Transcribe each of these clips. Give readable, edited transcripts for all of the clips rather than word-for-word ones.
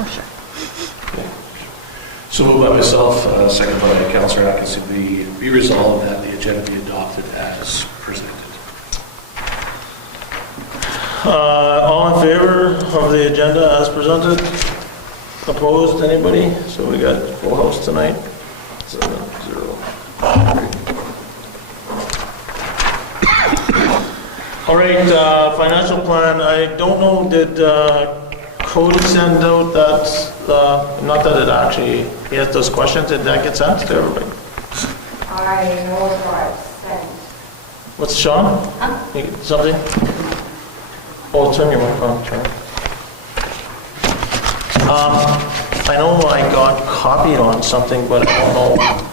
Oh, sure. So moved by myself, second by Councillor Atkinson, be resolved that the agenda be adopted as presented. All in favor of the agenda as presented? Opposed, anybody? So we got full house tonight. 7-0. All right, financial plan. I don't know, did Cody send out that, not that it actually, he has those questions, did that get sent to everybody? I know it got sent. What's Sean? You get something? Oh, turn your mic on, Sean. I know I got copied on something, but I don't know.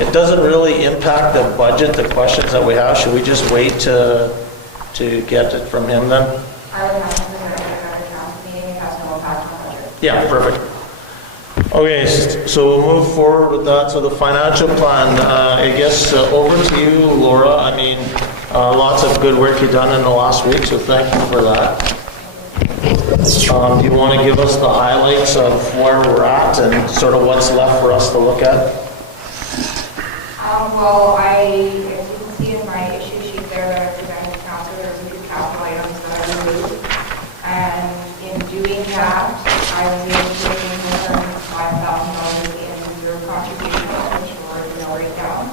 It doesn't really impact the budget, the questions that we have. Should we just wait to get it from him then? I would have to present it at a council meeting. It has no impact on budget. Yeah, perfect. Okay, so we'll move forward with that. So the financial plan, I guess over to you, Laura. I mean, lots of good work you've done in the last week, so thank you for that. Do you want to give us the highlights of where we're at and sort of what's left for us to look at? Well, if you can see in my issue sheet there that I presented to council, there's a few capital items that I removed. And in doing that, I was able to gain more than $5,000 in reserve contributions, which were already down.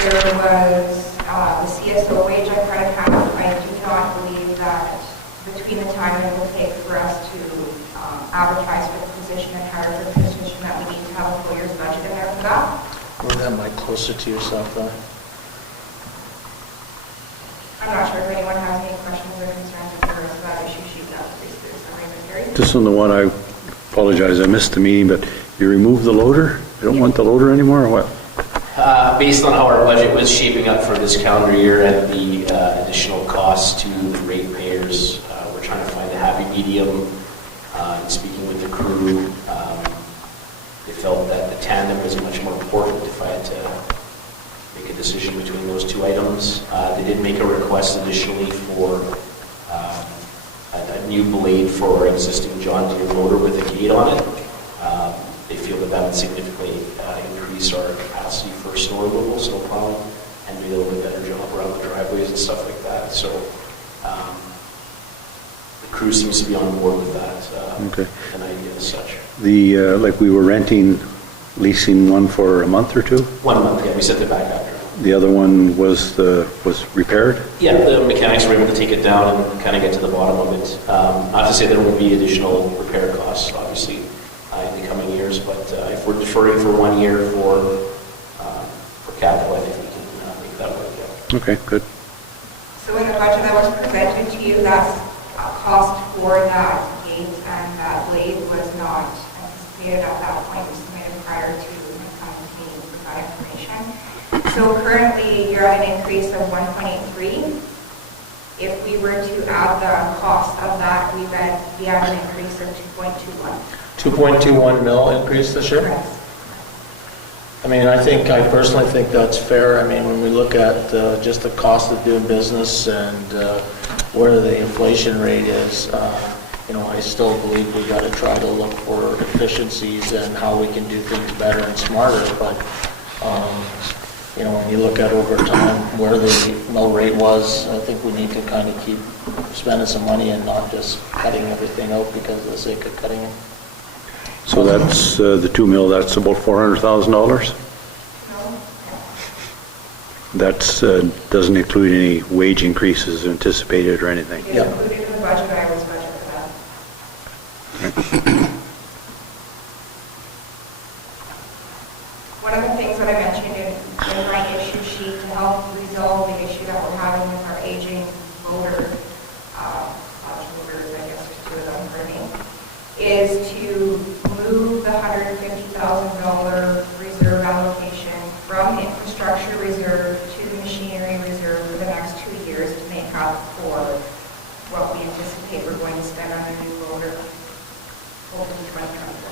There was the CSO wage I kind of have. I do not believe that between the time it will take for us to advertise for the position and hire for the position that we need to have a full year's budget in there for that. Bring that mic closer to yourself though. I'm not sure if anyone has any questions or concerns with the rest of that issue sheet. That's basically the summary of the hearing. Just on the one, I apologize, I missed the meeting, but you removed the loader? You don't want the loader anymore, or what? Based on how our budget was shaping up for this calendar year and the additional costs to the ratepayers, we're trying to find a happy medium. In speaking with the crew, they felt that the tandem is much more important if I had to make a decision between those two items. They did make a request additionally for a new blade for our existing John Deere loader with a gate on it. They feel that that would significantly increase our capacity for snow removal, snow plowing, and do a little bit better job around the driveways and stuff like that. So the crew seems to be on board with that, Okay. an idea as such. The, like we were leasing one for a month or two? 1 month, yeah, we sent it back after. The other one was repaired? Yeah, the mechanics were able to take it down and kind of get to the bottom of it. Not to say there will be additional repair costs, obviously, in the coming years, but if we're deferring for 1 year for capital, I think we can make that work. Yeah. Okay, good. So in the budget that was presented to you, that cost for that gate and that blade was not anticipated at that point. We submitted prior to coming to me with that information. So currently you're at an increase of 1.83. If we were to add the cost of that, we had an increase of 2.21. 2.21 mil increase this year? Correct. I mean, I personally think that's fair. I mean, when we look at just the cost of doing business and where the inflation rate is, I still believe we got to try to look for efficiencies and how we can do things better and smarter. But, when you look at over time where the mill rate was, I think we need to kind of keep spending some money and not just cutting everything out because of the sake of cutting it. So that's the 2 mil, that's about $400,000? No? That doesn't include any wage increases anticipated or anything? It is included in the budget. I always budget for that. One of the things that I mentioned in my issue sheet to help resolve the issue that we're having with our aging loader, loaders, I guess there's two of them for me, is to move the $150,000 reserve allocation from infrastructure reserve to the machinery reserve for the next 2 years to make up for what we anticipate we're going to spend on a new loader over 2024.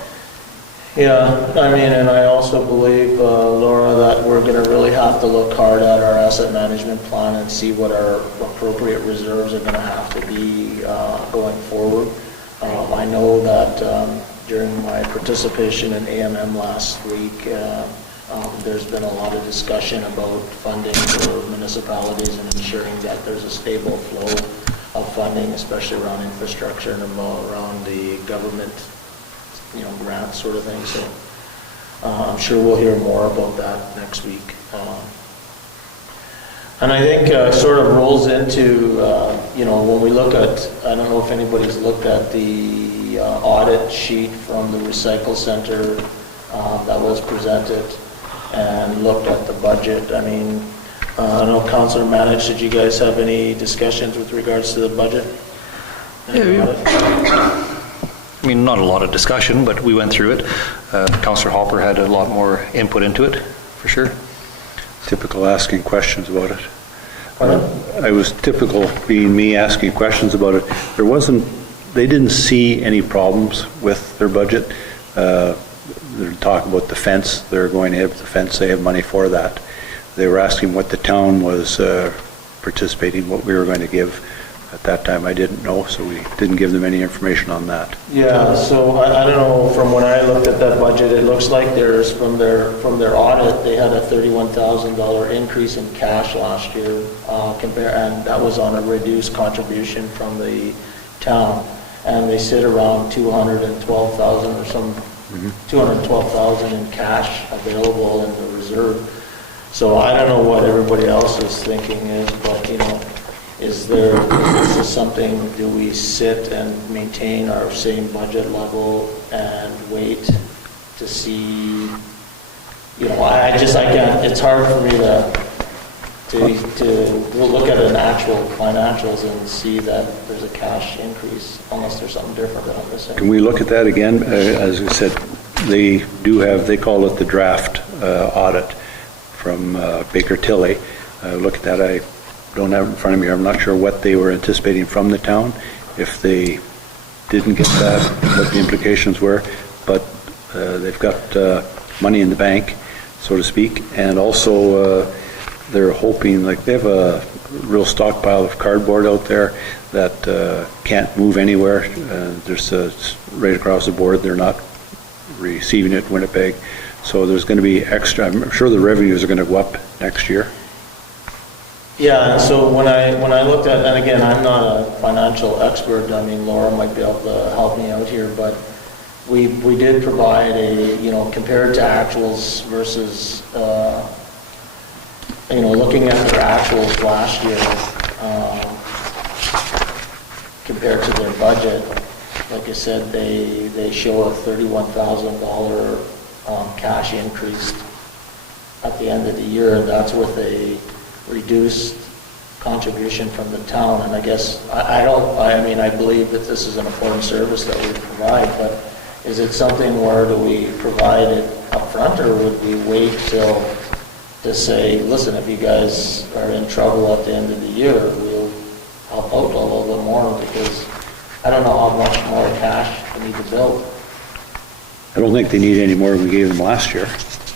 Yeah, I mean, and I also believe, Laura, that we're going to really have to look hard at our asset management plan and see what our appropriate reserves are going to have to be going forward. know that during my participation in AMM last week, there's been a lot of discussion about funding for municipalities and ensuring that there's a stable flow of funding, especially around infrastructure and around the government, grant sort of thing. So I'm sure we'll hear more about that next week. And I think sort of rolls into, when we look at, I don't know if anybody's looked at the audit sheet from the recycle center that was presented and looked at the budget. I mean, I don't know, Councillor Manich, did you guys have any discussions with regards to the budget? I mean, not a lot of discussion, but we went through it. Councillor Hopper had a lot more input into it, for sure. Typical asking questions about it. Pardon? I was typical being me asking questions about it. They didn't see any problems with their budget. They're talking about the fence. They're going to have the fence. They have money for that. They were asking what the town was participating, what we were going to give. At that time, I didn't know, so we didn't give them any information on that. Yeah, so I don't know, from when I looked at that budget, it looks like there's, from their audit, they had a $31,000 increase in cash last year, and that was on a reduced contribution from the town. And they sit around 212,000 or some, 212,000 in cash available in the reserve. So I don't know what everybody else is thinking is, but, is this something, do we sit and maintain our same budget level and wait to see, I can't, it's hard for me to look at an actual financials and see that there's a cash increase, unless there's something different that I'm missing. Can we look at that again? As I said, they call it the draft audit from Baker Tilly. Look at that. I don't have it in front of me. I'm not sure what they were anticipating from the town, if they didn't get that, what the implications were, but they've got money in the bank, so to speak, and also they're hoping, like they have a real stockpile of cardboard out there that can't move anywhere. There's right across the board, they're not receiving it in Winnipeg, so there's going to be extra. I'm sure the revenues are going to go up next year. Yeah, and so when I looked at, and again, I'm not a financial expert, I mean, Laura might be able to help me out here, but we did provide compared to actuals versus, looking at their actuals last year, compared to their budget, like I said, they show a $31,000 cash increase at the end of the year, and that's with a reduced contribution from the town. And I guess, I believe that this is an important service that we provide, but is it something where do we provide it up front, or would we wait till to say, listen, if you guys are in trouble at the end of the year, we'll help out a little bit more, because I don't know how much more cash we need to build. I don't think they need any more than we gave them last year.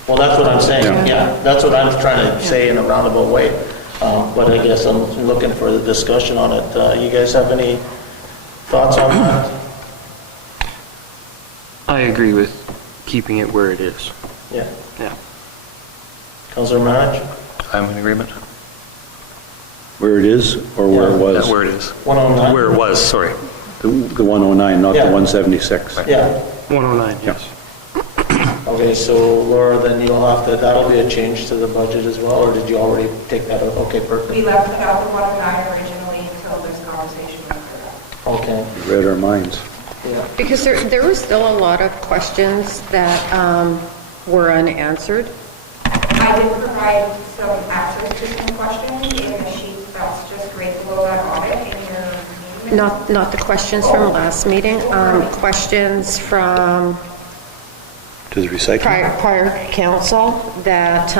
Well, that's what I'm saying, yeah. That's what I'm trying to say in a roundabout way. But I guess I'm looking for the discussion on it. You guys have any thoughts on that? I agree with keeping it where it is. Yeah. Yeah. Councillor Manich? I'm in agreement. Where it is, or where it was? Where it is. 109? Where it was, sorry. The 109, not the Yeah. 176. Yeah. 109, yes. Okay, so Laura, then that'll be a change to the budget as well, or did you already take that out? Okay, perfect. We left it out the 109 originally until this conversation after that. Okay, You read our minds. yeah. Because there was still a lot of questions that were unanswered. I did provide some answers to some questions in the sheet that's just right below that audit in your meeting. Not the questions from last meeting, questions from To the recycling? prior council that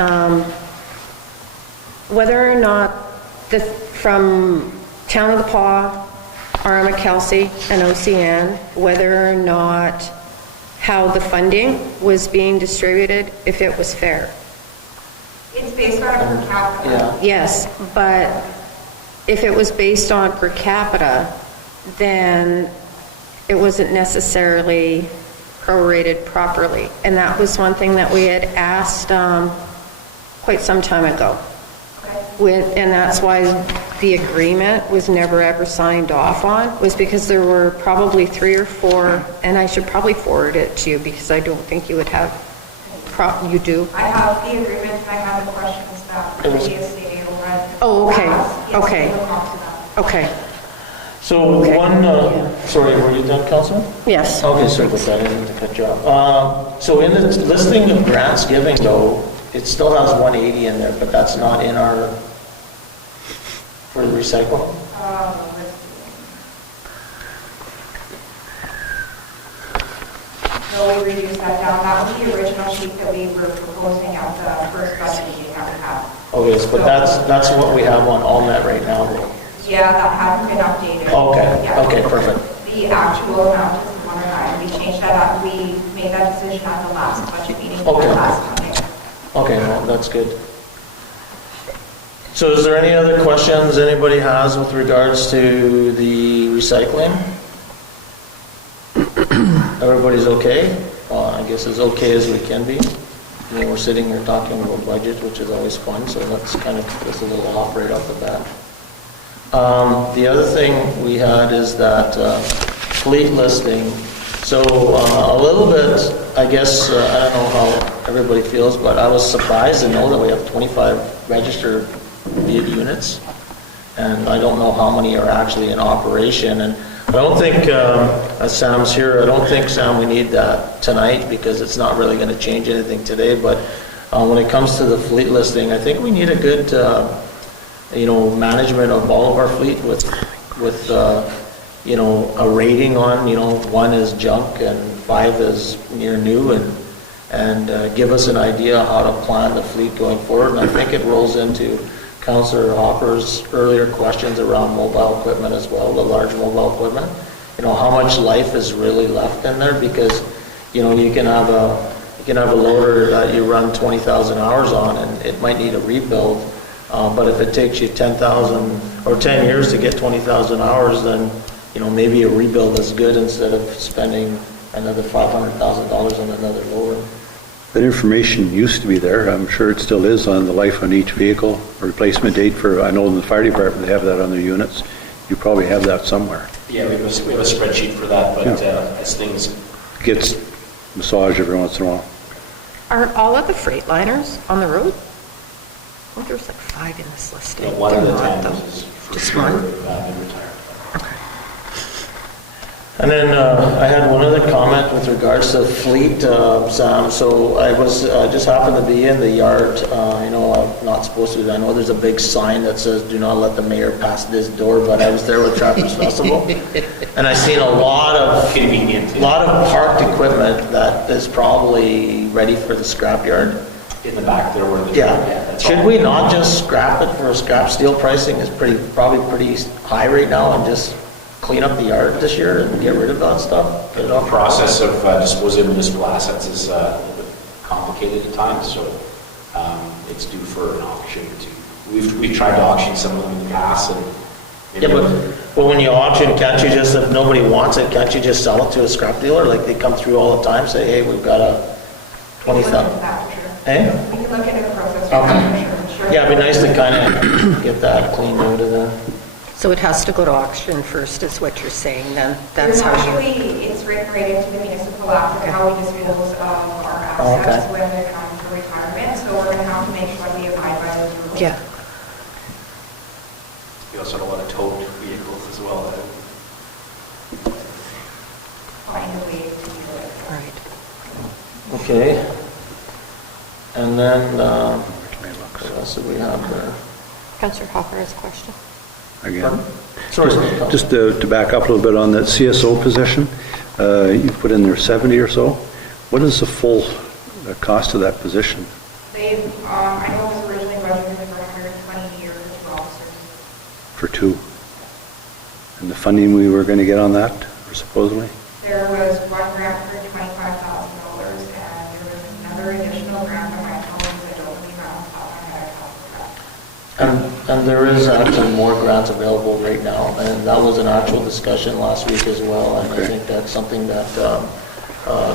whether or not from Town of the Paw, Arma Kelsey, and OCN, whether or not how the funding was being distributed, if it was fair. It's based on a per capita. Yeah. Yes, but if it was based on per capita, then it wasn't necessarily prorated properly. And that was one thing that we had asked quite some time ago. And that's why the agreement was never ever signed off on, was because there were probably 3 or 4, and I should probably forward it to you because I don't think you would have, you do? I have the agreement and I have the questions that previously they were read. Oh, okay, Yes, okay. we'll talk to them. Okay, So Okay. sorry, were you done, Councilman? yes. Okay, sorry about that, I didn't mean to cut you off. So in the listing of grants giving though, it still has 180 in there, but that's not in our, for the recycle? Let's see. So we reduced that down. That was the original sheet that we were proposing at the first budget meeting that we had. Okay, but that's what we have on AllNet right now though. Yeah, that hadn't been updated. Okay, Yeah. okay, perfect. The actual amount is 109. We changed that up. We made that decision at the last budget meeting. Okay. Last Monday. Okay, well, that's good. So is there any other questions anybody has with regards to the recycling? Everybody's okay? Well, I guess as okay as we can be. You know, we're sitting here talking about budget, which is always fun, so let's kind of kick this a little off right off the bat. The other thing we had is that fleet listing. So a little bit, I guess, I don't know how everybody feels, but I was surprised to know that we have 25 registered bid units. And I don't know how many are actually in operation. And I don't think, as Sam's here, I don't think, Sam, we need that tonight because it's not really going to change anything today. But when it comes to the fleet listing, I think we need a good, management of all of our fleet with a rating on, 1 is junk and 5 is near new, and give us an idea how to plan the fleet going forward. And I think it rolls into Councillor Hopper's earlier questions around mobile equipment as well, the large mobile equipment. How much life is really left in there, because, you can have a loader that you run 20,000 hours on and it might need a rebuild. But if it takes you 10,000 or 10 years to get 20,000 hours, then, maybe a rebuild is good instead of spending another $500,000 on another loader. That information used to be there. I'm sure it still is on the life on each vehicle, a replacement date for, I know in the fire department they have that on their units. You probably have that somewhere. Yeah, we have a spreadsheet for that, but as things, Gets massaged every once in a while. Are all of the Freightliners on the road? I think there's like 5 in this listing. one of the They're not, times though. is for Just sure one? been retired. And then I had one other comment with regards to fleet, Sam. So I was, just happened to be in the yard, I'm not supposed to, I know there's a big sign that says, do not let the mayor pass this door, but I was there with Trappers Festival. And I seen a lot of Convenient. parked equipment that is probably ready for the scrapyard. In the back there where the. Yeah. that's Should all. we not just scrap it for scrap steel pricing is probably pretty high right now, and just clean up the yard this year and get rid of that stuff? Get it The off? process of disposing of municipal assets is a little bit complicated at times, so it's due for an auction or two. We've tried to auction some of them in the past, and Yeah, but when you auction, can't you just, if nobody wants it, can't you just sell it to a scrap dealer? Like, they come through all the time, say, hey, we've got a We can look into 20,000. that, for sure. Eh? We can look into the process. Okay. For sure. Yeah, it'd be nice to kind of get that cleaned out of there. So it has to go to auction first, is what you're saying, then? There's That's how you... actually, it's written right into the municipal act of how we dispose of our assets when they come to retirement, so we're gonna have to make sure we abide by those rules. Yeah. we also have a lot of towed vehicles as well. Find a way to do it. Right. Okay. And then, what else do we have there? Councillor Hopper has a question. Again. Sorry. Just to back up a little bit on that CSO position, you put in there 70 or so. What is the full cost of that position? They, I know it was originally budgeted for 120 years of 2 officers. For 2? And the funding we were going to get on that, or supposedly? There was one grant for $25,000, and there was another additional grant that might come in, I don't believe, around $500,000. And And there is actually more grants available right now, and that was an actual discussion last week as well, and I think that's something that,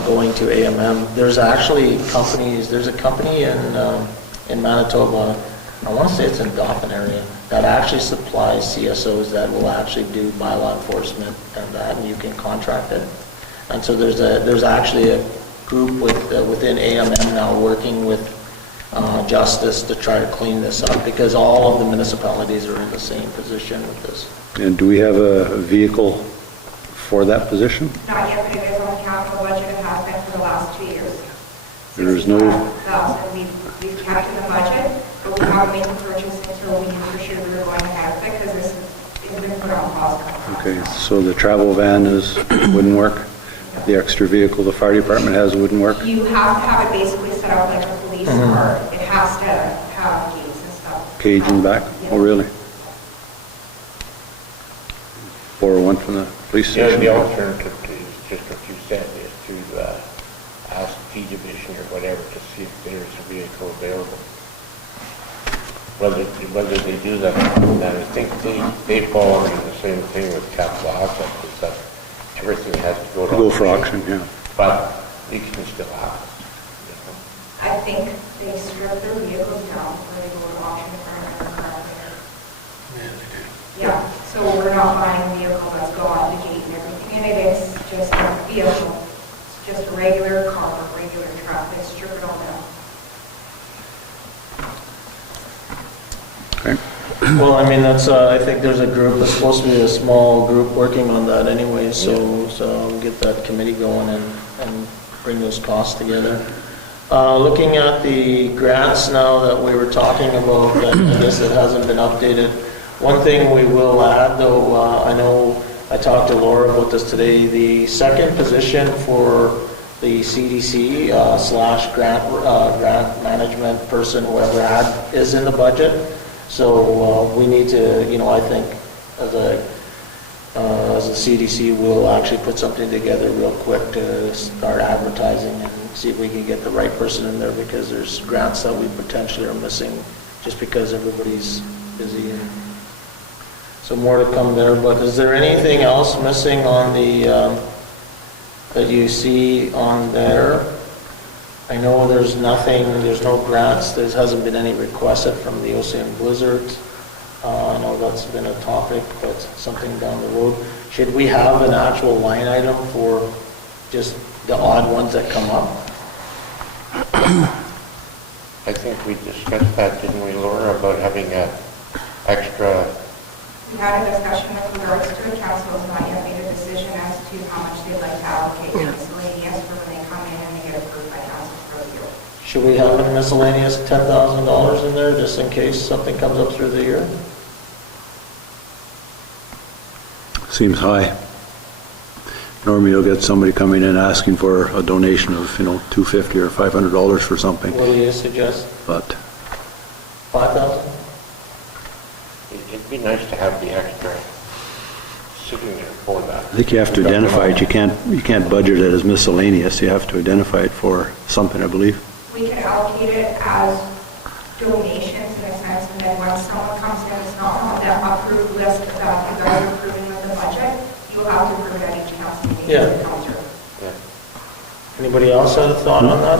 going to AMM, there's actually companies, there's a company in Manitoba, I want to say it's in Dauphin area, that actually supplies CSOs that will actually do bylaw enforcement and that, and you can contract it. And so there's actually a group within AMM now working with Justice to try to clean this up, because all of the municipalities are in the same position with this. And do we have a vehicle for that position? Not yet, but it is on the capital budget, it has been for the last 2 years. There is no- 65,000 we've kept in the budget, but we haven't made the purchase until we knew for sure we were going ahead with it, because this has been put on pause. Okay, so the travel van wouldn't work? The extra vehicle the fire department has wouldn't work? You have to have it basically set up like a police car. It has to have gates and stuff. Cage in back? Yeah. Oh, really? Borrow one from the police Yeah, station? the alternative to, is just what you said, is to ask T Division or whatever to see if there is a vehicle available. Whether they do that or not, I think they fall under the same thing with capital assets, is that everything has to go to. Go for auction, yeah. But these can still happen. I think they strip their vehicles down before they go to auction if I remember correctly. Yeah, so we're not buying a vehicle that's got the gate and everything in it. It's just a vehicle. It's just a regular car, a regular truck. They strip it all down. Okay. Well, I mean, that's, I think there's a group, it's supposed to be a small group working on that anyway, so I'll get that committee going and bring those costs together. Looking at the grants now that we were talking about, that I guess it hasn't been updated. One thing we will add though, I know I talked to Laura about this today, the second position for the CDC / grant management person, whoever is in the budget. So we need to, I think as a CDC, we'll actually put something together real quick to start advertising and see if we can get the right person in there, because there's grants that we potentially are missing just because everybody's busy. And so more to come there. But is there anything else missing on the that you see on there? I know there's nothing, there's no grants, there hasn't been any requested from the Ocean Blizzard. I know that's been a topic, but something down the road. Should we have an actual line item for just the odd ones that come up? I think we discussed that, didn't we, Laura, about having an extra. We had a discussion with regards to it. Council has not yet made a decision as to how much they'd like to allocate to miscellaneous for when they come in and they get approved by council for review. Should we have a miscellaneous $10,000 in there just in case something comes up through the year? Seems high. Normally you'll get somebody coming in asking for a donation of, $250 or $500 for something, What do you suggest? but 5,000? It'd be nice to have the extra sitting there for that. I think you have to identify it. You can't budget it as miscellaneous. You have to identify it for something, I believe. We can allocate it as donations in a sense, and then when someone comes in, it's not on that approved list that you guys are approving with the budget, you'll have to approve it at each council meeting. Yeah. as it comes through. Yeah. Anybody else have a thought on that?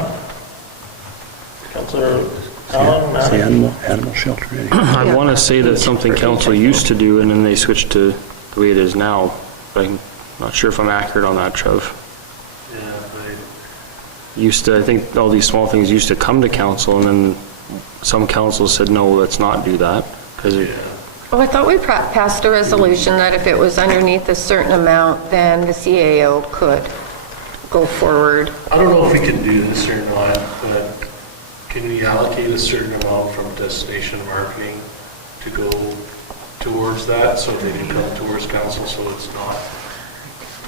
Councillor Allen? It's the Matt? animal shelter. Anyway. I want to say that's something council used to do, and then they switched to the way it is now, but I'm not sure if I'm accurate on that, Trev. I think all these small things used to come to council, and then some councils said, no, let's not do that, because Well, I thought we passed a resolution that if it was underneath a certain amount, then the CAO could go forward. I don't know if we can do this or not, but can we allocate a certain amount from destination marketing to go towards that, so they can come towards council, so it's not?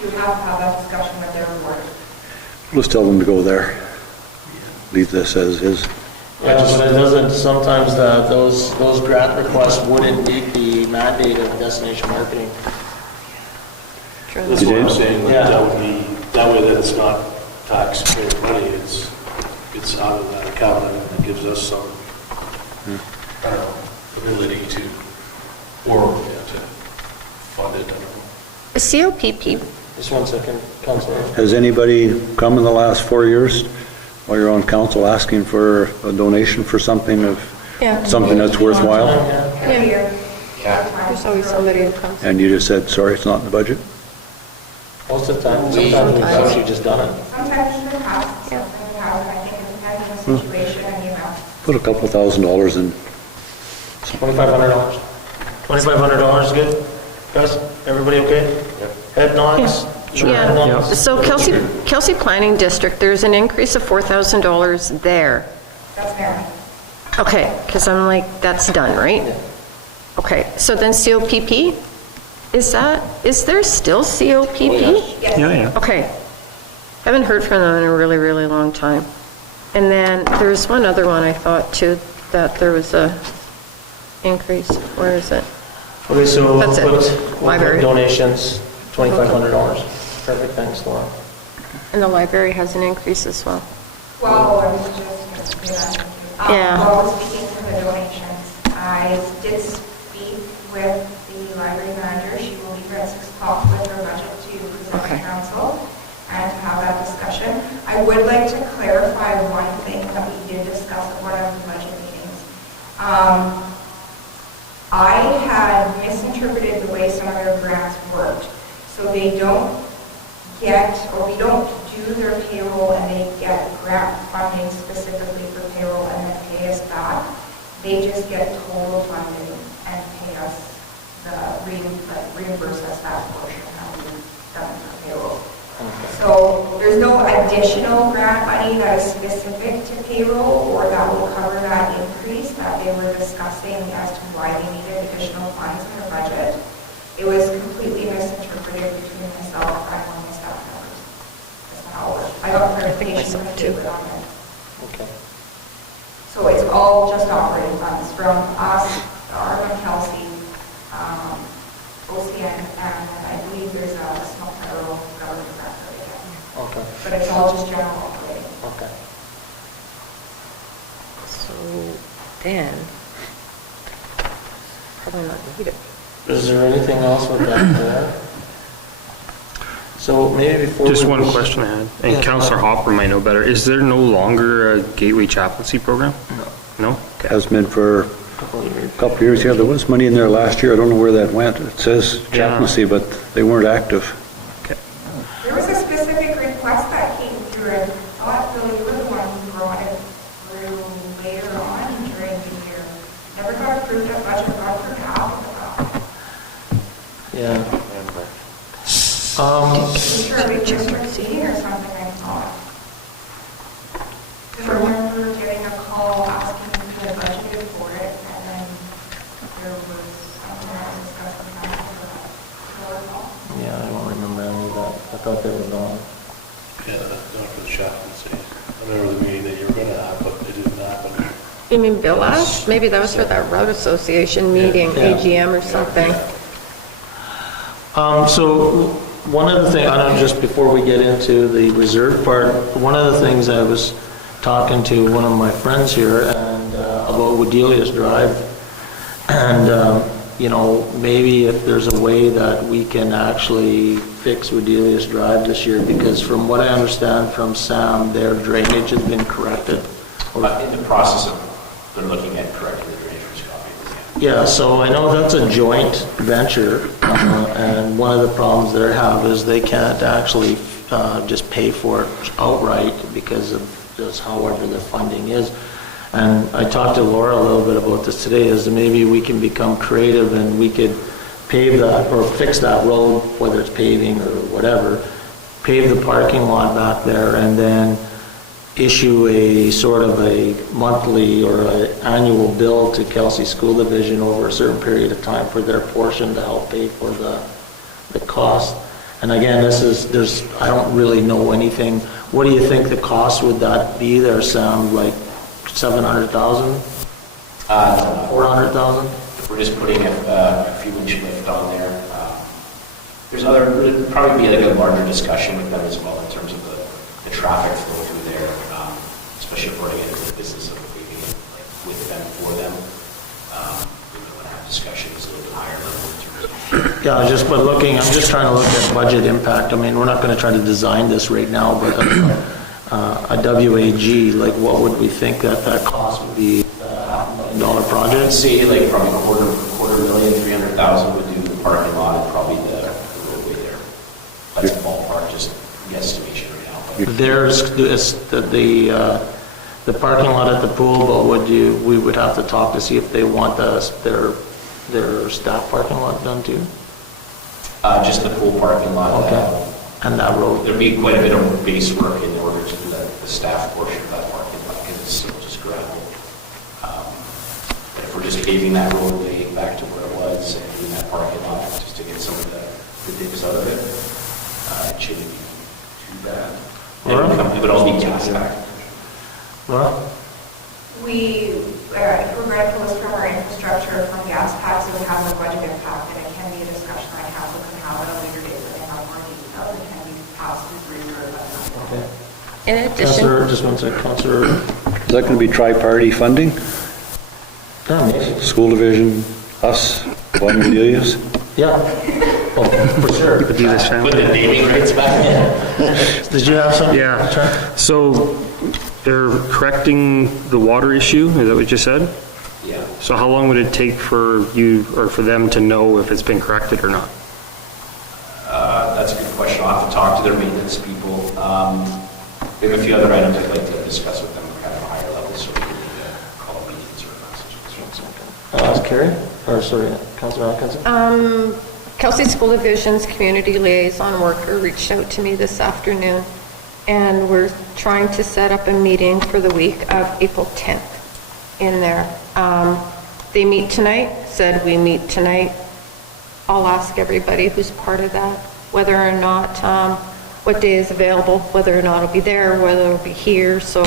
You have to have that discussion with their board. Let's tell them to go there. Leave this as is. Yeah, but it doesn't, sometimes those grant requests wouldn't meet the mandate of destination marketing. That's what I'm saying, Yeah. that would be, that way that it's not taxpayer money, it's out of that account, and it gives us some, I don't know, ability to, or to fund it, I don't know. COPP, Just one second, Councilor. Has anybody come in the last 4 years while you're on council asking for a donation for something Yeah. something that's worthwhile? Every year. there's always somebody who comes. And you just said, sorry, it's not in the budget? Most of the time, sometimes we've actually just done it. Sometimes in the past, sometimes in the past, I think it depends on the situation and the amount. Put a couple $1,000s in. $2,500. $2,500 is good? Guys, everybody okay? Head nods? Head nods? Yeah, so Kelsey Planning District, there's an increase of $4,000 there. That's Mary. Okay, because I'm like, that's done, right? Okay, so then COPP, is there still COPP? Yes. Yeah. Okay. Haven't heard from them in a really, really long time. And then there's one other one I thought too, that there was a increase. Where is it? Okay, so That's it. we'll put Library. donations, $2,500. Perfect, thanks, Laura. And the library has an increase as well. Well, I was just going to say that. Yeah. While speaking to the donations, I did speak with the library manager. She will be here at 6 o'clock with her budget to present to Okay. council and to have that discussion. I would like to clarify one thing that we did discuss at one of the budget meetings. I had misinterpreted the way some of their grants worked. So they don't get, or we don't do their payroll and they get grant funding specifically for payroll and then pay us back. They just get total funding and pay us reimburse us that portion that we've done for payroll. So there's no additional grant money that is specific to payroll or that will cover that increase that they were discussing as to why they needed additional funds in their budget. It was completely misinterpreted between myself and one of the staff members. That's not how it works. I got clarification from David on it. Okay. So it's all just operating funds from us, Arvin Kelsey, OCN, and I believe there's a small federal government grant that they get. Okay, But it's all just general operating. okay. So then, probably not needed. Is there anything else with that there? So maybe before. Just we- one question I had, Yeah. and Councillor Hopper might know better. Is there no longer a Gateway Chaplaincy program? No. No? Has been for Couple of years. a couple of years. Yeah, there was money in there last year. I don't know where that went. It says chaplaincy, but they weren't active. There was a specific request that came through, and I thought, Bill, you were the one who brought it through later on during the year. Never got approved at budget, got approved half of it. Yeah. I'm sure we just receiving or something, I thought. Because I remember getting a call asking if we had budgeted for it, and then there was something I was discussing that. Yeah, I don't remember any of that. I thought they were gone. Yeah, not for the chaplaincy. I remember the meeting that you were going to have, but it didn't happen. You mean Bill asked? Maybe that was for that road association meeting, Yeah. AGM or something. So one of the things, I know just before we get into the reserve part, one of the things I was talking to one of my friends here and about Wedelius Drive, and you know, maybe if there's a way that we can actually fix Wedelius Drive this year, because from what I understand from Sam, their drainage has been corrected. In the process of, they're looking at correcting the drainage for Scott. Yeah, so I know that's a joint venture, and one of the problems they have is they can't actually just pay for it outright because of just however the funding is. And I talked to Laura a little bit about this today, is that maybe we can become creative and we could pave that or fix that road, whether it's paving or whatever, pave the parking lot back there and then issue a sort of a monthly or an annual bill to Kelsey School Division over a certain period of time for their portion to help pay for the cost. And again, I don't really know anything. What do you think the cost would that be there, Sam? Like 700,000? 400,000? If we're just putting a few inch lift on there, there'd probably be like a larger discussion with them as well in terms of the traffic flow through there, especially if we're getting into the business of maybe like with them, for them. Yeah, I'm just trying to look at budget impact. I mean, we're not gonna try to design this right now, but a WAG, like what would we think that cost would be, $500,000 I'd project? say like probably quarter million, 300,000 would do the parking lot and probably the roadway there. That's ballpark, just guesstimation right now. But There's, the parking lot at the pool, but we would have to talk to see if they want their staff parking lot done too? just the pool parking lot. Okay. And that road? There'd be quite a bit of base work in order to do that, the staff portion of that parking lot, because it's still just gravel. If we're just paving that roadway back to where it was and doing that parking lot, just to get some of the dips out of it, it shouldn't be too bad. And it would all be gas back. Laura? We're going to pull this from our infrastructure from gas packs, so we have a budget impact, and it can be a discussion that council can have at a later date when they have more details, and can be passed through your Okay. In addition, Councillor, just one sec, Councillor. Is that going to be tri-party funding? Yeah, maybe. School division, us, Juan Medelius? Yeah. Oh, for sure. Could do this Put the family. naming rights back in. Did you have something? Yeah. Trent? So they're correcting the water issue, is that what you said? Yeah. So how long would it take for you, or for them to know if it's been corrected or not? That's a good question. I'll have to talk to their maintenance people. We have a few other items I'd like to discuss with them at a higher level, so we can call meetings or messages. Carrie? Or, sorry, Councillor Atkinson? Kelsey School Division's community liaison worker reached out to me this afternoon, and we're trying to set up a meeting for the week of April 10th in there. They meet tonight, said we meet tonight. I'll ask everybody who's part of that, whether or not, what day is available, whether or not it'll be there, whether it'll be here. So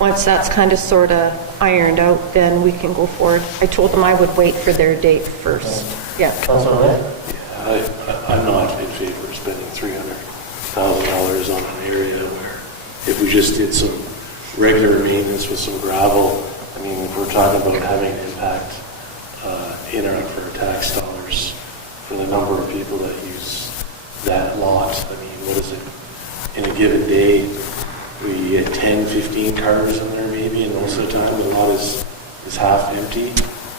once that's kind of sort of ironed out, then we can go forward. I told them I would wait for their date first. Yeah. Councillor Ray? I'm not in favor of spending $300,000 on an area where if we just did some regular maintenance with some gravel, I mean, if we're talking about having an impact in for our tax dollars for the number of people that use that lot, I mean, what is it? In a given day, we get 10, 15 cars in there maybe, and most of the time the lot is half empty.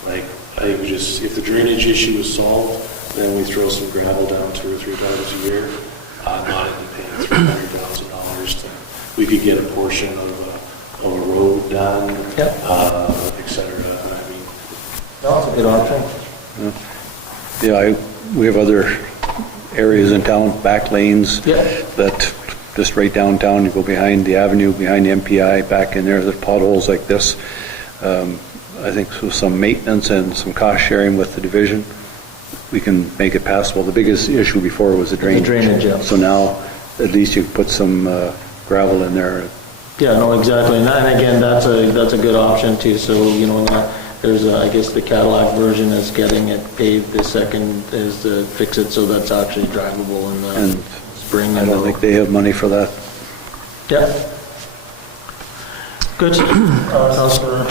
Like, I think we just, if the drainage issue is solved, then we throw some gravel down 2 or 3 times a year. Not even paying $300,000. We could get a portion of a road done, Yep. et cetera. I mean, That's a good option. Yeah, we have other areas in town, back lanes, Yeah. that just right downtown, you go behind the avenue, behind the MPI, back in there, there's potholes like this. I think with some maintenance and some cost sharing with the division, we can make it passable. The biggest issue before was the drainage. drainage, yeah. So now, at least you can put some gravel in there. Yeah, no, exactly. And again, that's a good option too. So, you know, there's, I guess the Cadillac version is getting it paved. The second is to fix it so that's actually drivable in the And spring. I don't think they have money for that. Yeah. Good. Councillor.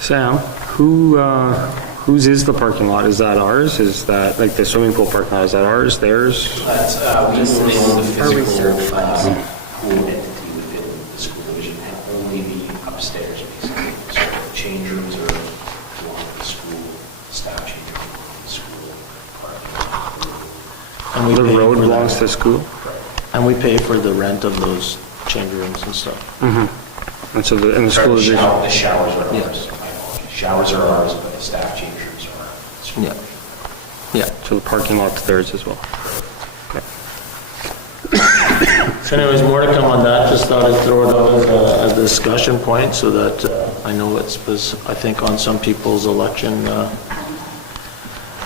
Sam, whose is the parking lot? Is that ours? Is that, like the swimming pool parking lot, is that ours, theirs? That's, we only own the Our physical reserve pool entity within the school division, and only the upstairs, basically. So the change rooms are along with the school, staff change rooms along with the school, parking. And we The pay road for belongs that. to the school? And we pay for the rent of those change rooms and stuff. And so the school division, The showers are Yeah. ours, my apologies. Showers are ours, but the staff change rooms are ours. Yeah. Yeah. so the parking lot's theirs as well. So anyways, more to come on that. Just thought I'd throw it out as a discussion point so that I know it was, I think, on some people's election.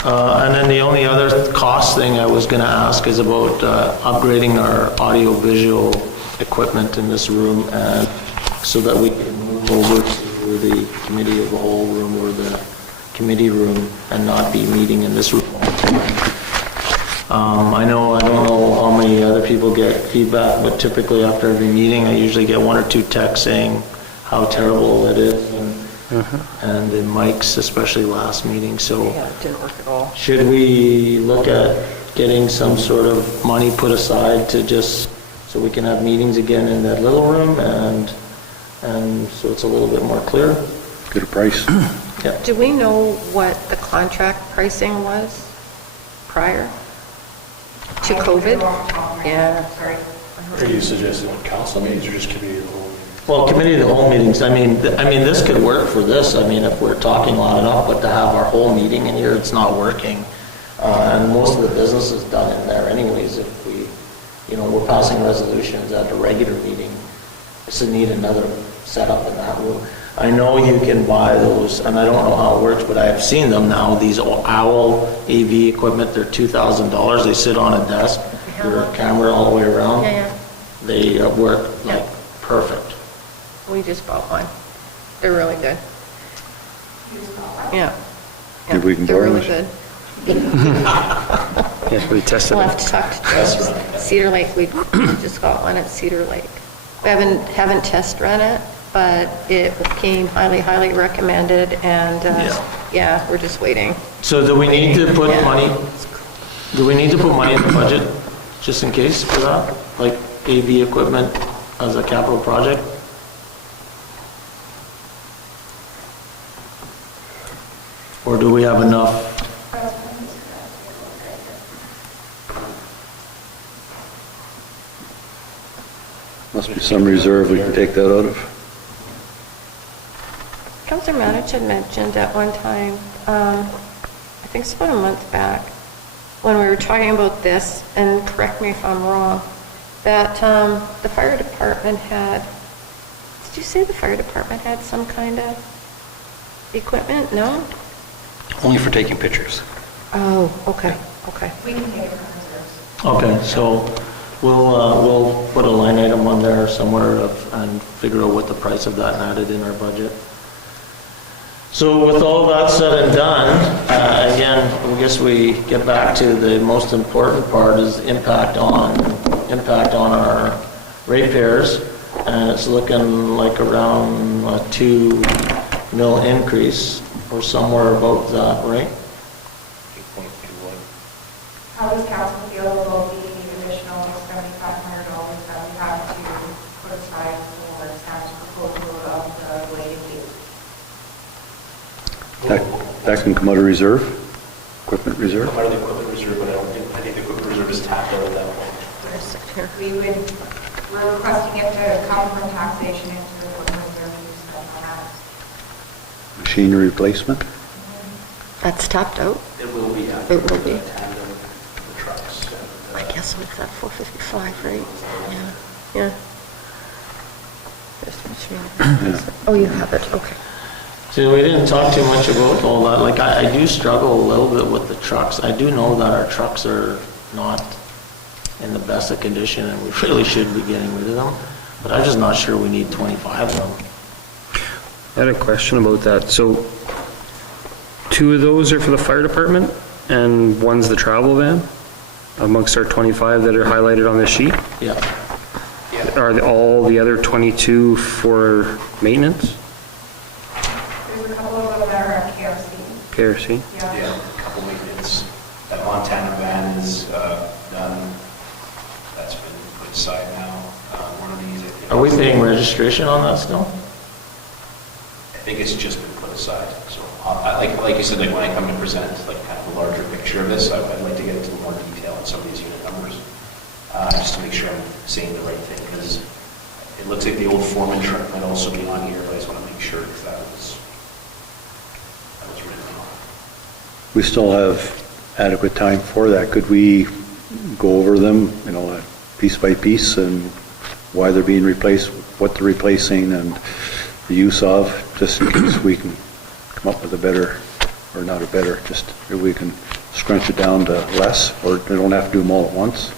And then the only other cost thing I was going to ask is about upgrading our audio-visual equipment in this room, and so that we can move over to the committee of the whole room or the committee room and not be meeting in this room. I don't know how many other people get feedback, but typically after every meeting, I usually get 1 or 2 texts saying how terrible it is. And and the mics, especially last meeting, so. Yeah, it didn't work at all. Should we look at getting some sort of money put aside to just, so we can have meetings again in that little room and so it's a little bit more clear? Get a price. Yeah. Do we know what the contract pricing was prior to COVID? Yeah. Sorry. Are you suggesting what council meetings or just committee of the whole? Well, committee of the whole meetings, I mean, this could work for this, I mean, if we're talking loud enough, but to have our whole meeting in here, it's not working. And most of the business is done in there anyways, if we, we're passing resolutions at a regular meeting. So need another setup in that room. I know you can buy those, and I don't know how it works, but I have seen them now, these OWL AV equipment, they're $2,000, they sit on a desk, your camera all the way around. Yeah, They work like perfect. we just bought one. They're really good. Yeah. Maybe we can They're borrow really it. good. Yeah, we tested We'll it. have to talk to Cedar Lake, we just got one at Cedar Lake. We haven't test run it, but it came highly recommended, and, yeah, we're just waiting. So do we need to put Yeah. money in the budget, just in case for that? Like AV equipment as a capital project? Or do we have enough? Must be some reserve we can take that out of. Councillor Manich had mentioned at one time, I think it's about a month back, when we were talking about this, and correct me if I'm wrong, that the fire department had, did you say the fire department had some kind of equipment? No? Only for taking pictures. Oh, okay. We can take it from reserves. Okay, so we'll put a line item on there somewhere and figure out what the price of that and add it in our budget. So with all that said and done, again, I guess we get back to the most important part is impact on our ratepayers, and it's looking like around a 2 mil increase or somewhere about that, right? 8.21. How does council feel about the additional $7,500 that we have to put aside for staff's proposal of the related fees? That can come out of reserve, equipment reserve. Come out of the equipment reserve, but I think the equipment reserve is tapped out at that point. We're requesting it to come from taxation into the equipment reserve and use that on that. Machinery replacement. That's tapped out? It will be, yeah. It will be. Tandem, the trucks. I guess it's at 455, right? Yeah. There's the machine. Oh, you have it, okay. So we didn't talk too much about all that. Like, I do struggle a little bit with the trucks. I do know that our trucks are not in the best of condition, and we really should be getting rid of them. But I'm just not sure we need 25 of them. I had a question about that. So 2 of those are for the fire department and one's the travel van amongst our 25 that are highlighted on this sheet? Yeah. Are all the other 22 for maintenance? There's a couple of them that are at KRC. KRC? Yeah, a couple maintenance. That Montana van is done. That's been put aside now. One of these, I think. Are we paying registration on that still? I think it's just been put aside. So, like you said, like when I come to present, like kind of a larger picture of this, I'd like to get into more detail on some of these unit numbers, just to make sure I'm saying the right thing, because it looks like the old Foreman truck might also be on here, but I just want to make sure if that was written on. We still have adequate time for that. Could we go over them, piece by piece, and why they're being replaced, what they're replacing, and the use of, just in case we can come up with a better, or not a better, just if we can scrunch it down to less, or they don't have to do them all at once,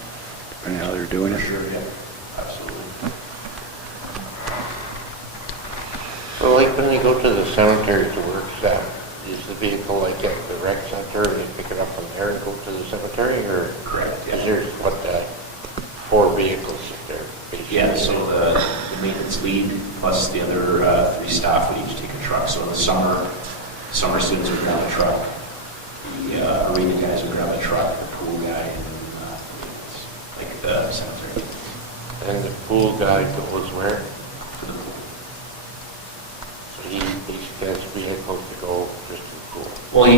depending on how they're doing it. Sure, yeah, absolutely. So like when they go to the cemetery to work, is the vehicle like at the rec center, and they pick it up from there and go to the cemetery, or? Correct, yeah. Is there, 4 vehicles there? Basically? Yeah, so the maintenance lead plus the other 3 staff would each take a truck. So in the summer students would grab a truck, the arena guys would grab a truck, the pool guy, and like the cemetery. And the pool guy goes where? To the pool. So he has vehicles to go just to the pool. Well, he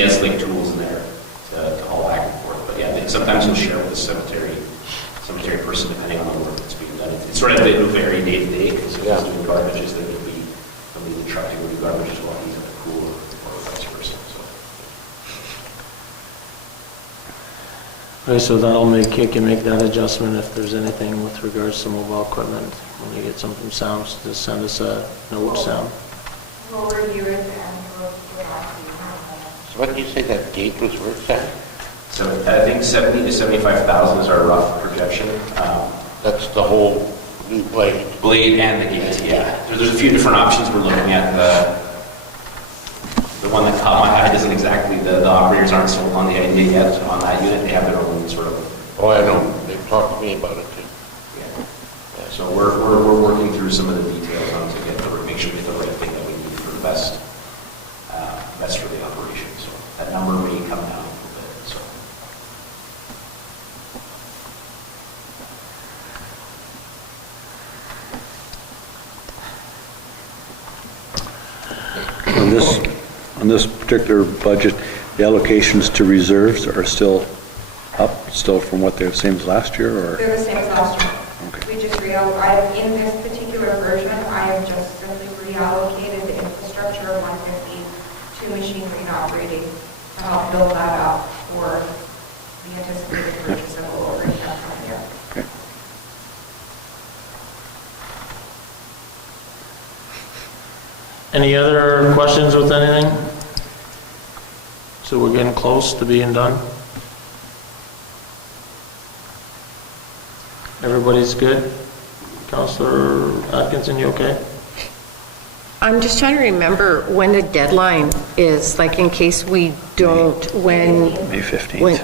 has like tools in there to haul back and forth. But yeah, sometimes he'll share with the cemetery person depending on the work that's being done. It's sort of it will vary day to day because if he's doing garbages, there could be somebody in the truck to go do garbages while he's at the pool or vice versa. So. Okay, so that'll make, you can make that adjustment if there's anything with regards to mobile equipment. When you get some from Sam, just send us a note, Sam. We'll review it and we'll get back to you. So what did you say that gate was worth at? So I think 70 to 75,000 is our rough projection. That's the whole new blade. Blade and the gate, yeah. There's a few different options we're looking at. The one that caught my eye isn't exactly, the operators aren't sold on the idea yet on that unit. They have their own sort of... Oh, I know. They've talked to me about it too. Yeah. So we're working through some of the details on to make sure we get the right thing that we need for the best for the operation. So that number may come down a little bit. So. On this particular budget, the allocations to reserves are still up, still from what they're the same as last year, or? They're the same as last year. Okay. We just in this particular version, I have just simply reallocated the infrastructure of 150 to machinery and operating to help build that up for the anticipated purchase of a lower income from there. Okay. Any other questions with anything? So we're getting close to being done? Everybody's good? Councillor Atkinson, you okay? I'm just trying to remember when the deadline is, like in case we don't, when... May 15th.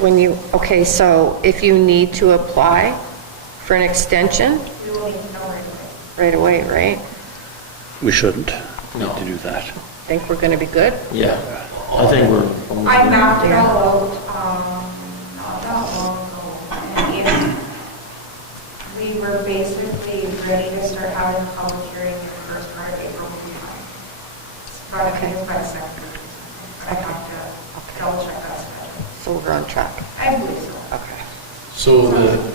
When you, okay, so if you need to apply for an extension, We will need to know right away. right away, right? We shouldn't need No. to do that. Think we're gonna be good? Yeah. I think we're... I mapped it all out, not that long ago, and we were basically ready to start having a public hearing in the first part of April. But I think it's by the second week. I have to double check that schedule. So we're on track. I believe so. Okay. So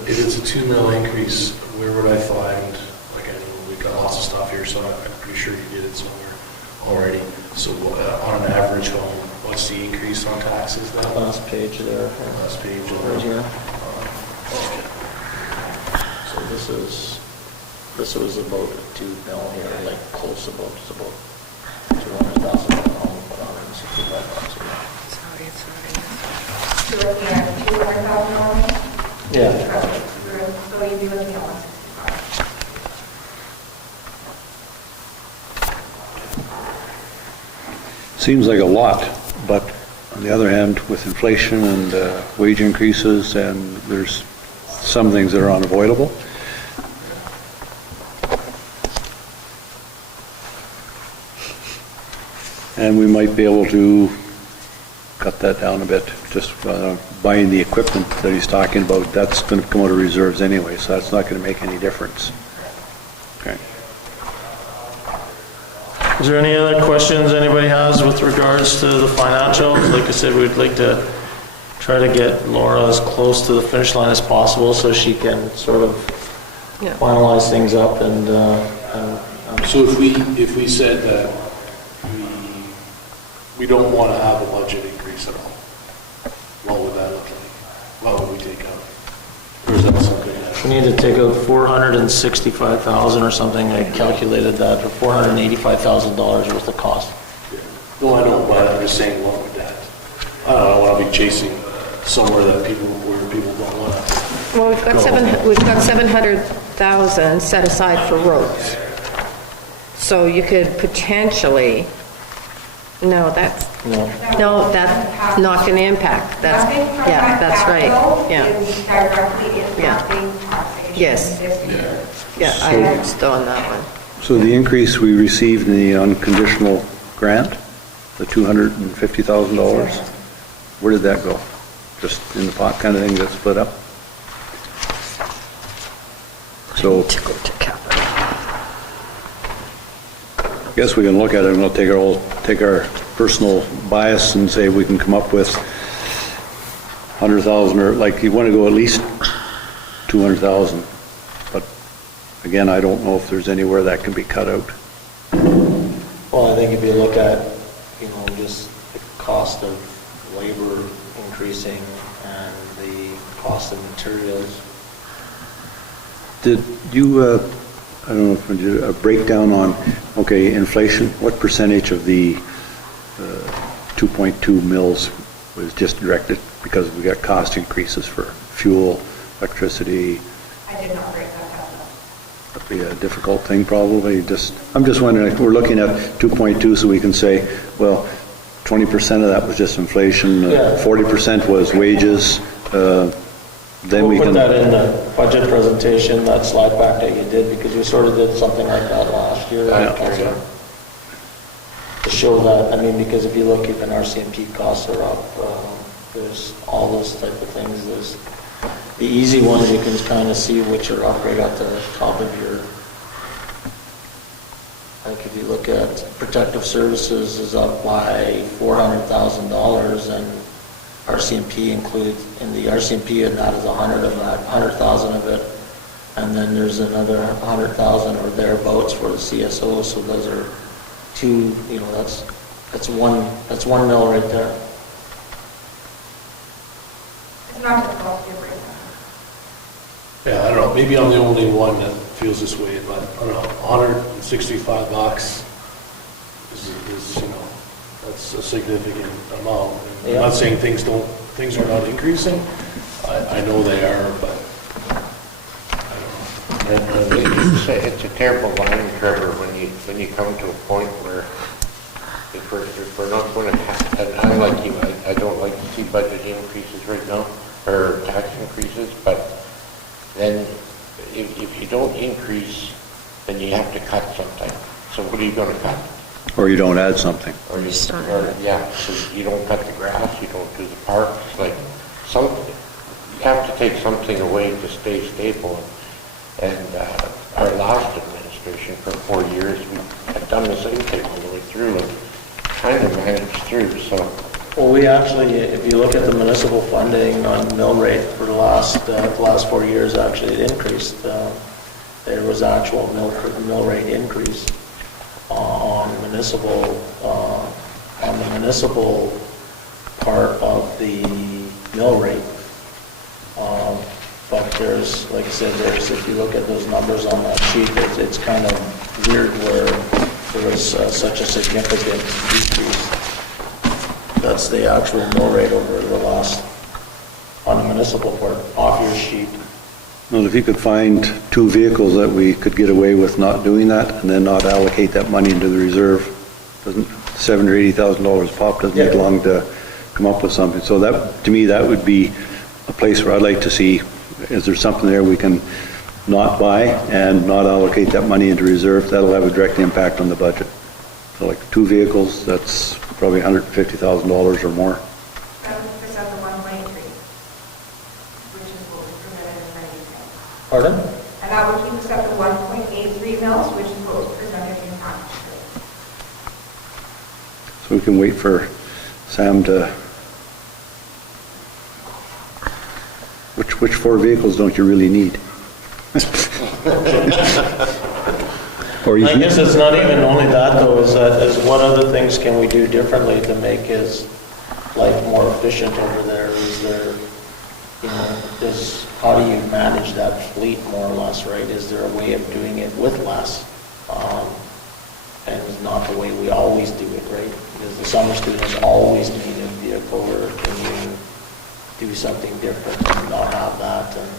if it's a 2 mil increase, where would I find, like I know we've got lots of stuff here, so I'm pretty sure you did it somewhere already. So on an average home, what's the increase on taxes then? Last page there. Last page. Right here. Okay. So this was about 2 mil here, like close about, it's about 200,000 home, but 165,000. Sorry, it's not in this. You're looking at 200,000 only? Yeah. So you'd be looking at 165. Seems like a lot, but on the other hand, with inflation and wage increases, and there's some things that are unavoidable. And we might be able to cut that down a bit, just buying the equipment that he's talking about, that's going to come out of reserves anyway, so that's not going to make any difference. Okay. Is there any other questions anybody has with regards to the financials? Like I said, we'd like to try to get Laura as close to the finish line as possible so she can sort of Yeah. finalize things up and So if we said that we don't want to have a budget increase at all, what would that look like? What would we take out? Or is that something that? we need to take out 465,000 or something. I calculated that for $485,000 worth of cost. No, I know, but I'm just saying, what would that? I don't know, I want to be chasing somewhere that people don't want to. Well, we've got 700,000 set aside for roads. So you could potentially, no, that's not going to impact. That's, Nothing from yeah, that that's right. capital Yeah, is directly Yeah. impacting taxation Yes. this year. yeah, I'm still on that one. So the increase we received in the unconditional grant, the $250,000, where did that go? Just in the pot kind of thing that split up? So To go to capital. I guess we can look at it and we'll take our personal bias and say we can come up with 100,000, or like you want to go at least 200,000. But again, I don't know if there's anywhere that can be cut out. Well, I think if you look at, just the cost of labor increasing and the cost of materials. Did you, I don't know if you did a breakdown on, okay, inflation, what percentage of the 2.2 mils was just directed because we got cost increases for fuel, electricity? I did not break that down. That'd be a difficult thing probably. I'm just wondering, we're looking at 2.2 so we can say, well, 20% of that was just inflation, 40% was wages, then we We'll can... put that in the budget presentation, that slide back that you did, because we sort of did something like that last year. Yeah. To show that, because if you look, even RCMP costs are up, there's all those type of things. There's the easy ones you can kind of see which are up right at the top of your, like if you look at protective services is up by $400,000, and RCMP included, in the RCMP, and that is 100 of that, 100,000 of it, and then there's another 100,000 or thereabouts for the CSO, so those are two, that's one mil right there. It's not difficult to break down. Yeah, I don't know, maybe I'm the only one that feels this way, but I don't know, $165 is that's a significant amount. And I'm not saying things are not increasing. I know they are, but I don't know. It's a terrible line, Trevor, when you come to a point where if we're not going to have, and I'm like you, I don't like to see budget increases right now, or tax increases, but then if you don't increase, then you have to cut something. So what are you going to cut? Or you don't add something. Or so you don't cut the grass, you don't do the parks, like something. You have to take something away to stay stable. And our last administration for 4 years, we had done the same thing all the way through and kind of managed through. So. Well, we actually, if you look at the municipal funding on mill rate for the last 4 years, actually it increased. There was actual mill rate increase on the municipal part of the mill rate. But there's, like I said, if you look at those numbers on that sheet, it's kind of weird where there was such a significant decrease. That's the actual mill rate over the last, on the municipal part, off your sheet. Well, if you could find 2 vehicles that we could get away with not doing that and then not allocate that money into the reserve, doesn't $70,000 or $80,000 pop doesn't take long to come up with something. So that, to me, that would be a place where I'd like to see, is there something there we can not buy and not allocate that money into reserve? That'll have a direct impact on the budget. So like 2 vehicles, that's probably $150,000 or more. That would put us at the 1.3, which is what was presented in 90. Pardon? And that would keep us at the 1.83 mils, which is what was presented in package. So we can wait for Sam to... Which 4 vehicles don't you really need? Or you I guess it's not even only that though, is what other things can we do differently to make his life more efficient over there? Is there, how do you manage that fleet more or less, right? Is there a way of doing it with less? And not the way we always do it, right? Because the summer students always need a vehicle, or can you do something different and not have that? And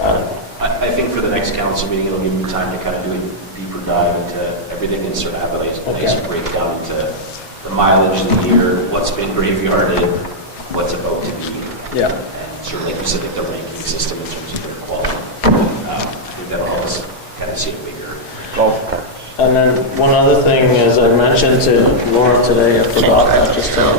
I don't know. I think for the next council meeting, it'll give me time to kind of do a deeper dive into everything and sort of have a nice breakdown to the mileage, the year, what's been graveyarded, what's about to be. Yeah. And sort of like you said, like the ranking system in terms of their quality. I think that'll help us kind of And then one other thing, as I mentioned to Laura today, I forgot that just now.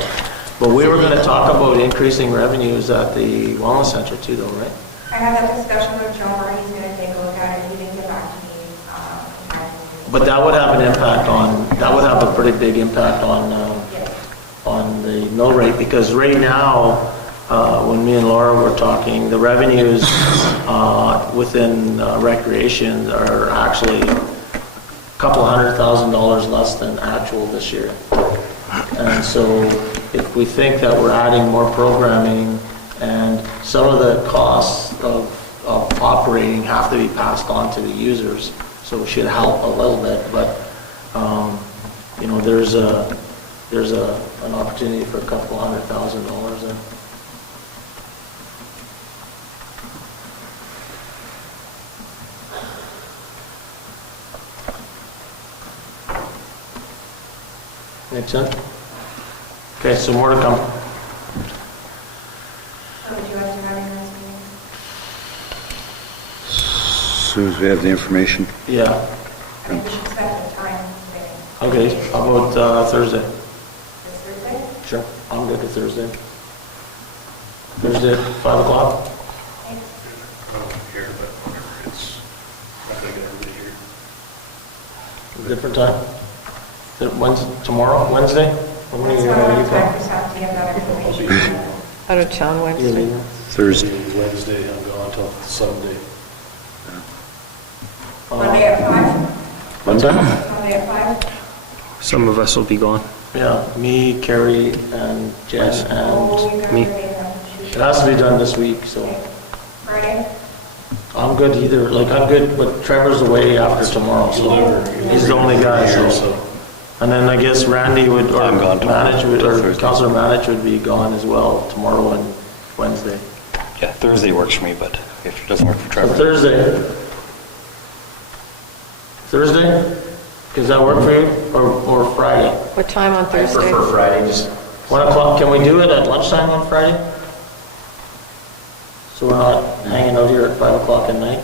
But we were gonna talk about increasing revenues at the wellness center too, though, right? I had that discussion with Joe Moore, he's gonna take a look at it, he didn't get back to me. But that would have an impact on, that would have a pretty big impact on, Yes. on the mill rate, because right now, when me and Laura were talking, the revenues within recreation are actually a couple $100,000 less than actual this year. And so if we think that we're adding more programming and some of the costs of operating have to be passed on to the users, so it should help a little bit, but, you know, there's an opportunity for a couple $100,000 there. Make sense? Okay, so more to come. So would you like to have your next meeting? As soon as we have the information. Yeah, I think we should set the time today. okay, how about Thursday? This Thursday? Sure. I'm good with Thursday. Thursday at 5 o'clock? I don't care, but whatever, it's, I'm gonna get everybody here. Different time? Wednesday, tomorrow, Wednesday? When That's are what you I'm going? trying to have to get that information. Out of town Wednesday. Thursday. Wednesday, I'm gone till Sunday. Monday at 5? What time? Monday at 5? Some of us will be gone. Yeah, me, Carrie, and Jen, Oh, and you're me. gonna be able to it shoot. has to be done this week, so Friday? I'm good either, like, I'm good, but Trevor's away after tomorrow, so he's the only guy, so. And then I guess Randy would, or I'm gone tomorrow, Manage would, till or Thursday. Councilor Manage would be gone as well tomorrow and Wednesday. Yeah, Thursday works for me, but if it doesn't work for So Trevor. Thursday? Thursday? Does that work for you? Or Friday? What time on I Thursday? prefer Friday, just 1 o'clock, can we do it at lunchtime on Friday? So we're not hanging out here at 5 o'clock at night?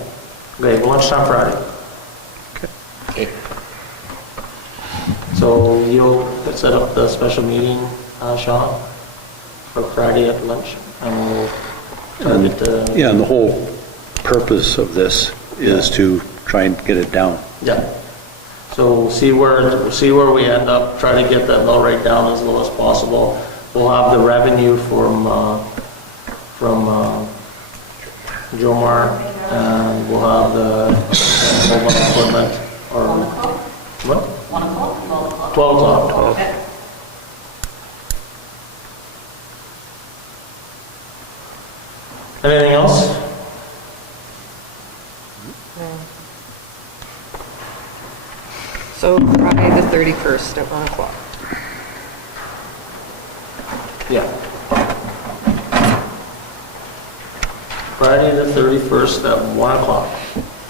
Okay, lunchtime Friday. Okay. So you'll set up the special meeting, Sean, for Friday at lunch, and we'll target the... Yeah, and the whole purpose of this is to try and get it down. Yeah. So see where we end up, try to get that mill rate down as low as possible. We'll have the revenue from Jomar, and we'll have the mobile equipment, or... 1 o'clock? What? 1 o'clock? 12 o'clock? 12 o'clock. Okay. Anything else? So Friday the 31st at 1 o'clock. Yeah. Friday the 31st at 1 o'clock.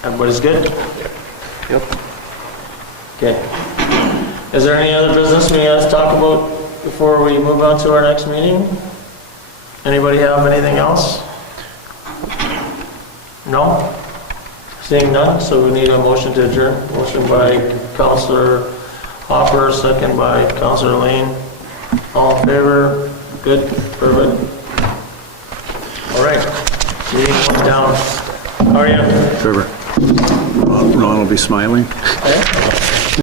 Everybody's good? Yep. Okay. Is there any other business we have to talk about before we move on to our next meeting? Anybody have anything else? No? Seeing none, so we need a motion to adjourn. Motion by Councillor Hopper, second by Councillor Lane. All in favor? Good? Perfect. All right. Meeting went down. How are you? Trevor, Ron will be smiling. Okay.